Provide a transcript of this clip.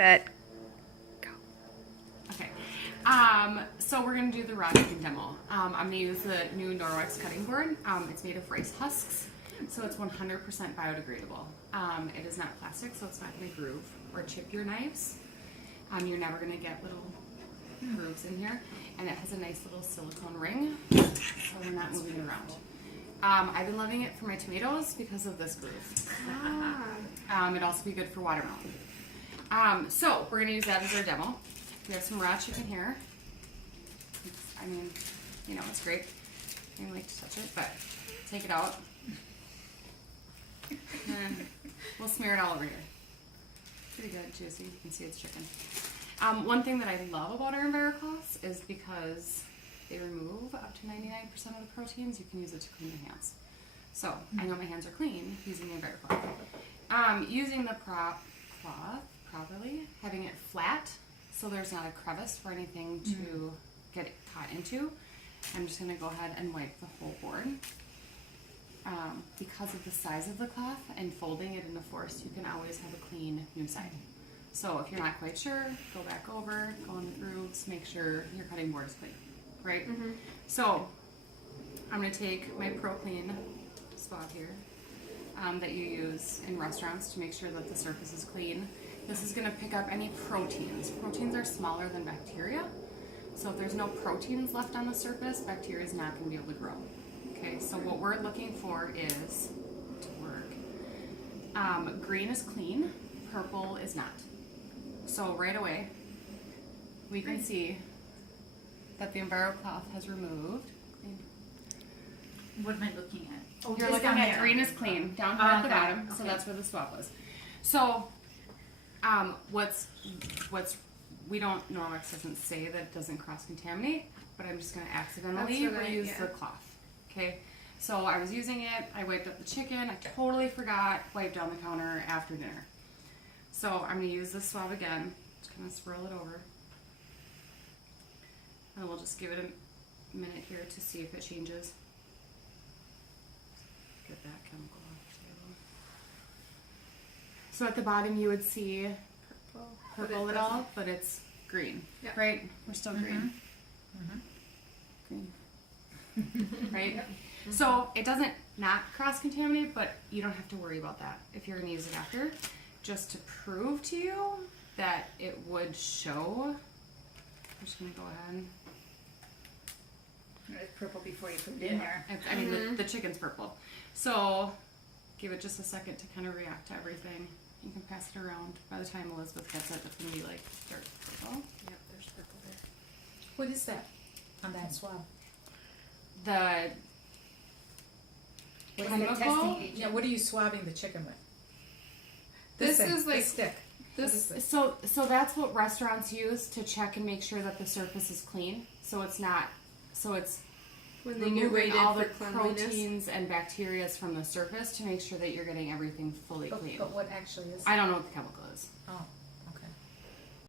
set, go. Okay. So we're going to do the raw chicken demo. I'm going to use the new Norwex cutting board. It's made of rice husks, so it's 100% biodegradable. It is not plastic, so it's not going to groove or chip your knives. You're never going to get little grooves in here. And it has a nice little silicone ring, so we're not moving it around. I've been loving it for my tomatoes because of this groove. It'd also be good for watermelon. So we're going to use that as our demo. We have some raw chicken here. I mean, you know, it's great. I don't like to touch it, but take it out. And we'll smear it all over here. Pretty good, juicy. You can see it's chicken. One thing that I love about our EnviroCloths is because they remove up to 99% of the proteins. You can use it to clean your hands. So I know my hands are clean using the EnviroCloth. Using the cloth properly, having it flat so there's not a crevice for anything to get caught into. I'm just going to go ahead and wipe the whole board. Because of the size of the cloth and folding it in the force, you can always have a clean new side. So if you're not quite sure, go back over, go in the grooves, make sure your cutting board is clean, right? So I'm going to take my Pro Clean swab here that you use in restaurants to make sure that the surface is clean. This is going to pick up any proteins. Proteins are smaller than bacteria, so if there's no proteins left on the surface, bacteria is not going to be able to grow. Okay, so what we're looking for is to work. Green is clean, purple is not. So right away, we can see that the EnviroCloth has removed. What am I looking at? Oh, you're looking at green is clean, down here at the bottom, so that's where the swab was. So, we don't, Norwex doesn't say that it doesn't cross-contaminate, but I'm just going to accidentally reuse the cloth. Okay, so I was using it, I wiped up the chicken, I totally forgot, wiped down the counter after dinner. So I'm going to use this swab again, just kind of swirl it over. And we'll just give it a minute here to see if it changes. Get that chemical off the table. So at the bottom you would see purple at all, but it's green, right? We're still green. Green. Right? Yep. So it doesn't not cross-contaminate, but you don't have to worry about that if you're going to use it after. Just to prove to you that it would show, I'm just going to go ahead. It's purple before you put it in there. I mean, the chicken's purple. So give it just a second to kind of react to everything. You can pass it around. By the time Elizabeth gets it, it's going to be like dark purple. Yep, there's purple there. What is that on that swab? The What kind of chemical? testing agent? Yeah, what are you swabbing the chicken with? This thing, is like this stick. this. So that's what restaurants use to check and make sure that the surface is clean. So it's not. So it's When they get removing rated all for the cleanliness. proteins and bacteria from the surface to make sure that you're getting everything fully clean. But what actually is? I don't know what the chemical is. Oh.